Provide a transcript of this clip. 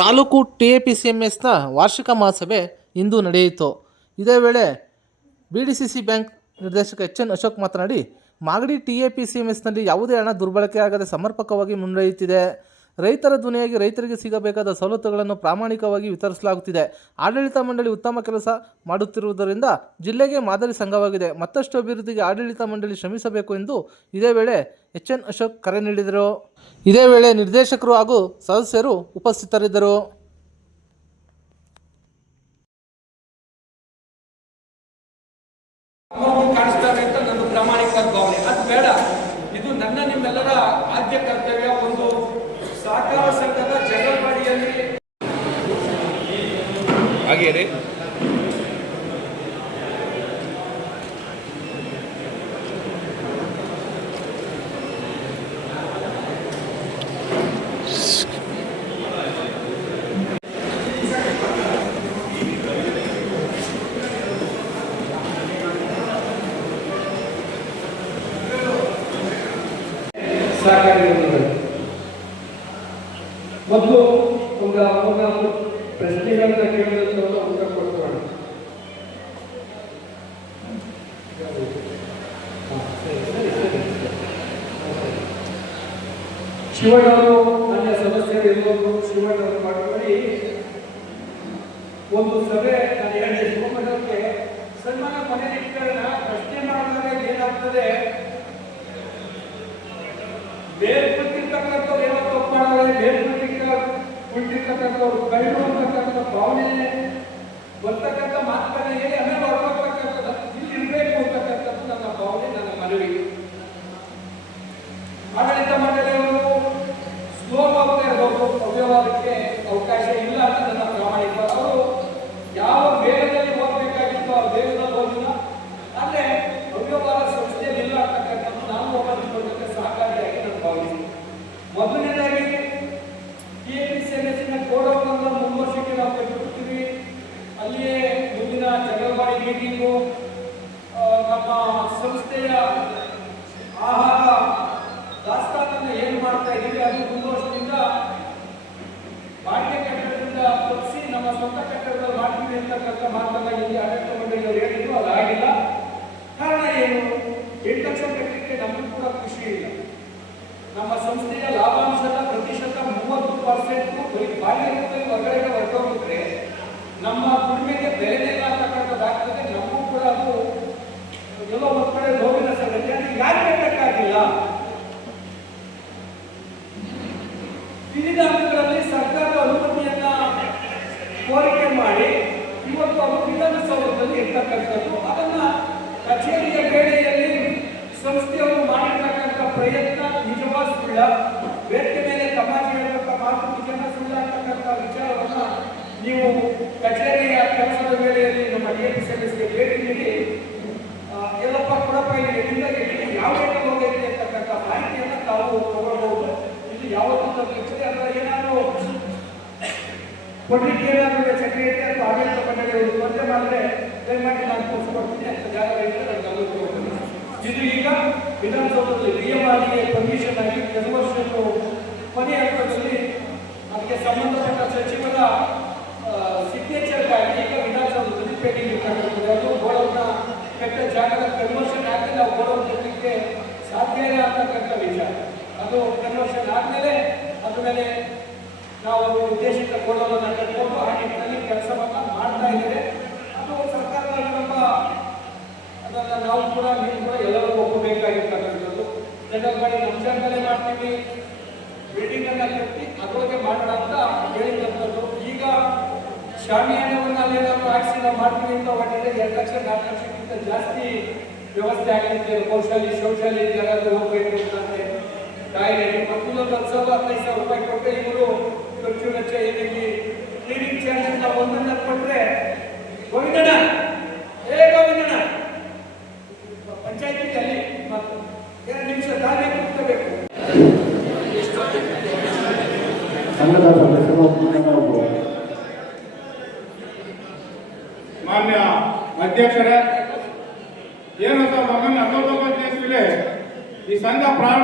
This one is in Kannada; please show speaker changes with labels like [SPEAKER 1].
[SPEAKER 1] Taluk T A P C M ಎಸ್ನ ವಾರ್ಷಿಕ ಮಹಾಸಭೆ ಇಂದು ನಡೆಯಿತು. ಇದೇ ವೇಳೆ B D C C bank ನಿರ್ದೇಶಕ ಎಚ್ ಎನ್ ಅಶೋಕ್ ಮಾತನಾಡಿ, Magadi T A P C M ಎಸ್ನಲ್ಲಿ ಯಾವುದೇ ಹಣ ದುರ್ಬಳಕೆ ಆಗದೆ ಸಮರ್ಪಕವಾಗಿ ಮುನ್ನಡೆಯುತ್ತಿದೆ ರೈತರ ಧ್ವನಿಯಾಗಿ ರೈತರಿಗೆ ಸಿಗಬೇಕಾದ ಸವಲತ್ತುಗಳನ್ನು ಪ್ರಾಮಾಣಿಕವಾಗಿ ವಿತರಿಸಲಾಗುತ್ತಿದೆ. ಆಡಳಿತ ಮಂಡಳಿ ಉತ್ತಮ ಕೆಲಸ ಮಾಡುತ್ತಿರುವುದರಿಂದ ಜಿಲ್ಲೆಗೆ ಮಾದರಿ ಸಂಘವಾಗಿದೆ. ಮತ್ತಷ್ಟು ಅಭಿವೃದ್ಧಿಗೆ ಆಡಳಿತ ಮಂಡಳಿ ಶ್ರಮಿಸಬೇಕು ಎಂದು ಇದೇ ವೇಳೆ ಎಚ್ ಎನ್ ಅಶೋಕ್ ಕರೆ ನೀಡಿದರು. ಇದೇ ವೇಳೆ ನಿರ್ದೇಶಕರು ಹಾಗೂ ಸದಸ್ಯರು ಉಪಸ್ಥಿತರಿದ್ದರು.
[SPEAKER 2] ಪ್ರಾಮಾಣಿಕ ಭಾವನೆ. ಅದು ಬೇಡ. ಇದು ನನ್ನ ನಿಮ್ಮೆಲ್ಲರ ಆದ್ಯ ಕರ್ತವ್ಯ. ಒಂದು ಸಹಕಾರ ಸಂಘದ ಜಗಳವಾಡಿಯಲ್ಲಿ
[SPEAKER 3] ಹಾಗೆ ರೀ
[SPEAKER 2] ಸಹಕಾರಿ ಯೋಜನೆಗಳು. ಮೊದಲು ಒಂದು ಅವನ ಪ್ರಶ್ನೆಗಳನ್ನ ಕೇಳೋದಕ್ಕೆ ಉತ್ತರ ಕೊಡ್ತಾನೆ ಶಿವಣ್ಣವರು ನನ್ನ ಸಮಸ್ಯೆ ಎಲ್ಲರೂ ಶಿವಣ್ಣವರು ಮಾಡಿ ಒಂದು ಸಭೆ ನಾನು ಹೇಳಿದೆ ಶಿವಮೊಗ್ಗಕ್ಕೆ ಸನ್ಮಾನ ಮನೆ ಪ್ರಶ್ನೆ ಮಾಡಿದಾಗ ಏನಾಗ್ತದೆ? ಬೇರ್ಪಟ್ಟಿರ್ತಕ್ಕಂಥವ್ರು ಕುಂಟಿರ್ತಕ್ಕಂಥವ್ರು ಕೈಲು ಅಂತಕ್ಕಂಥ ಭಾವನೆ ಬರ್ತಕ್ಕಂಥ ಮಾತುಗಳನ್ನ ಹೇಳಿ ಆಮೇಲೆ ಹೊರಬರ್ತಕ್ಕಂಥದ್ದು ಇಲ್ಲಿ ಇರಬೇಕು ಅಂತಕ್ಕಂಥದ್ದು ನನ್ನ ಭಾವನೆ ನನ್ನ ಮನವಿ ಆಡಳಿತ ಮಂಡಳಿಯವರು ಸ್ಲೋ ಹೋಗ್ತಾ ಇರಬಹುದು ಅವ್ಯವಹಾರಕ್ಕೆ ಅವಕಾಶ ಇಲ್ಲ ಅಂತ ನನ್ನ ಪ್ರಾಮಾಣಿಕ ಅವರು ಯಾವ ವೇಗದಲ್ಲಿ ಹೋಗ್ಬೇಕಾಗಿತ್ತು ಆ ವೇಗದಲ್ಲಿ ಹೋಗಿಲ್ಲ ಆದ್ರೆ ಅವ್ಯವಹಾರ ಸಂಸ್ಥೆಯಲ್ಲಿ ಇಲ್ಲ ಅಂತಕ್ಕಂಥದ್ದು ನಾನು ಒಬ್ಬ ನಿಮ್ಮೊಂದಿಗೆ ಸಹಕಾರಿಯಾಗಿ ನಾನು ಭಾವಿಸ್ತೀನಿ ಮೊದಲನೇದಾಗಿ T A P C N S ಕೋಡವನ್ನು ಮುಂಬರ್ಷಕ್ಕೆ ನಾವು ಕಟ್ಟಿಬಿಡ್ತೀವಿ ಅಲ್ಲಿಯೇ ಮುಂದಿನ ಜಗಳವಾಡಿ ಮೀಟಿಂಗು ನಮ್ಮ ಸಂಸ್ಥೆಯ ಆಹಾರ ದಾಸ್ತಾನನ್ನು ಏನು ಮಾಡ್ತಾ ಇದ್ದೀವಿ ಅದು ಒಂದು ವರ್ಷದಿಂದ ಕಟ್ಟಡದಿಂದ ತಪ್ಪಿಸಿ ನಮ್ಮ ಸ್ವಂತ ಕಟ್ಟಡದಲ್ಲಿ ಮಾಡ್ತೀವಿ ಅಂತಕ್ಕಂಥ ಮಾತನ್ನ ಇಲ್ಲಿ ಆಡಳಿತ ಮಂಡಳಿಯವರು ಹೇಳಿದ್ರು ಅದಾಗಿಲ್ಲ ಕಾರಣ ಏನು? ಎಂಟು ಲಕ್ಷ ಕಟ್ಟಲಿಕ್ಕೆ ನಮಗೂ ಕೂಡ ಖುಷಿ ಇಲ್ಲ. ನಮ್ಮ ಸಂಸ್ಥೆಯ ಲಾಭಾಂಶದ ಪ್ರತಿಶತ ಮೂವತ್ತು ಪರ್ಸೆಂಟ್ ಬಾಡಿಗೆ ನೀವು ಕಚೇರಿಯ ಕೆಲಸದ ವೇಳೆಯಲ್ಲಿ ನಮ್ಮ ಡಿ ಎಂ ಗೆ ಭೇಟಿ ನೀಡಿ ಎಲ್ಲಪ್ಪ ಕೊಡಪ್ಪ ಇಲ್ಲಿ ಎಲ್ಲಿಂದ ಎಲ್ಲಿಗೆ ಯಾವ ರೀತಿ ಹೋಗೈತೆ ಅಂತಕ್ಕಂಥ ಮಾಹಿತಿಯನ್ನು ತಾವು ತಗೊಳ್ಬಹುದು ಇದು ಯಾವತ್ತೂ ತಪ್ಪಿರ್ತದೆ ಅಥವಾ ಏನಾದರೂ ಕೊಡ್ಲಿಕ್ಕೆ ಏನಾದರೂ ಸೆಕ್ರೆಟರಿ ಅಥವಾ ಆಡಳಿತ ಮಂಡಳಿಯವರು ಸ್ಪರ್ಧೆ ಮಾಡಿದ್ರೆ ದಯಮಾಡಿ ನಾನು ತೋರಿಸ್ಕೊಡ್ತೀನಿ ಅಂತ ಜಾಗ ಇದ್ದರೆ. ಇದು ಈಗ ವಿಧಾನಸೌಧದಲ್ಲಿ ಆರ್ಗೆ ಪರ್ಮಿಷನ್ ಕೆಟ್ಟ ಜಾಗದ ಕನ್ವರ್ಷನ್ ಆಗಿ ನಾವು ಕಟ್ಟಲಿಕ್ಕೆ ಸಾಧ್ಯ ಇಲ್ಲ ಅಂತಕ್ಕಂಥ ವಿಚಾರ. ಅದು ಕನ್ವರ್ಷನ್ ಆದಮೇಲೆ ಅದ್ರ ಮೇಲೆ ನಾವು ಉದ್ದೇಶಕ್ಕೆ ಗೋಡೌನನ್ನು ಕಟ್ಕೊಂಡು ಆ ನಿಟ್ಟಿನಲ್ಲಿ ಕೆಲಸವನ್ನು ಮಾಡ್ತಾ ಇದ್ದೇವೆ. ಅದು ಸರ್ಕಾರದ ನಮ್ಮ ಅದನ್ನು ನಾವು ಕೂಡ, ನೀವು ಕೂಡ ಎಲ್ಲರೂ ಒಪ್ಪಬೇಕಾಗಿರ್ತಕ್ಕಂಥದ್ದು. ಜನರ ಮಾಡಿ ನಮ್ಮ ಮಾಡ್ತೀವಿ. ಬಿಲ್ಡಿಂಗನ್ನು ಕಟ್ಟಿ ಅದರೊಳಗೆ ಮಾಡೋಣ ಅಂತ ಹೇಳಿದಂಥದ್ದು. ಈಗ ಶಾಮಿಯಾನವನ್ನ ಅಲ್ಲೇನಾದ್ರು ಹಾಕ್ಸಿ ನಾವು ಮಾಡ್ತೀವಿ ಅಂತ ಒಟ್ಟಿಗೆ ಎರಡು ಲಕ್ಷ, ನಾಲ್ಕು ಲಕ್ಷಕ್ಕಿಂತ ಜಾಸ್ತಿ ವ್ಯವಸ್ಥೆ ಆಗಲಿಕ್ಕೆ ಕೌಶಲ್ಯ ಶೌಚಾಲಯ ಯಾರಾದರೂ ಹೋಗ್ಬೇಕು ಅಂತಂದರೆ ಟಾಯ್ಲೆಟ್ ಮತ್ತೊಂದೊಂದು ಹತ್ತು ಸಾವಿರ ಹದಿನೈದು ಸಾವಿರ ರೂಪಾಯಿ ಕೊಟ್ಟರೆ ಇವರು ಖರ್ಚು ವೆಚ್ಚ ಏನಿಲ್ಲಿ ಕ್ಲೀನಿಂಗ್ ಚಾರ್ಜ್ ಅಂತ ಒಂದನ್ನ ಕೊಟ್ಟರೆ ಗೋವಿಂದಣ್ಣ, ಏ ಗೋವಿಂದಣ್ಣ. ಪಂಚಾಯತಿ ಅಲ್ಲಿ ಮತ್ತು ಎರಡು ನಿಮಿಷ, ತಾನೇ ಕೂತ್ಕೋಬೇಕು.
[SPEAKER 4] ಸಂಘದ ಸದಸ್ಯರು
[SPEAKER 5] ಮಾನ್ಯ ಅಧ್ಯಕ್ಷರೇ ಏನು ಸಾವಿರದ ಒಂಬೈನೂರ ಹತ್ತೊಂಬತ್ತನೇ ಇಸ್ವಿಲಿ ಈ ಸಂಘ ಪ್ರಾರಂಭ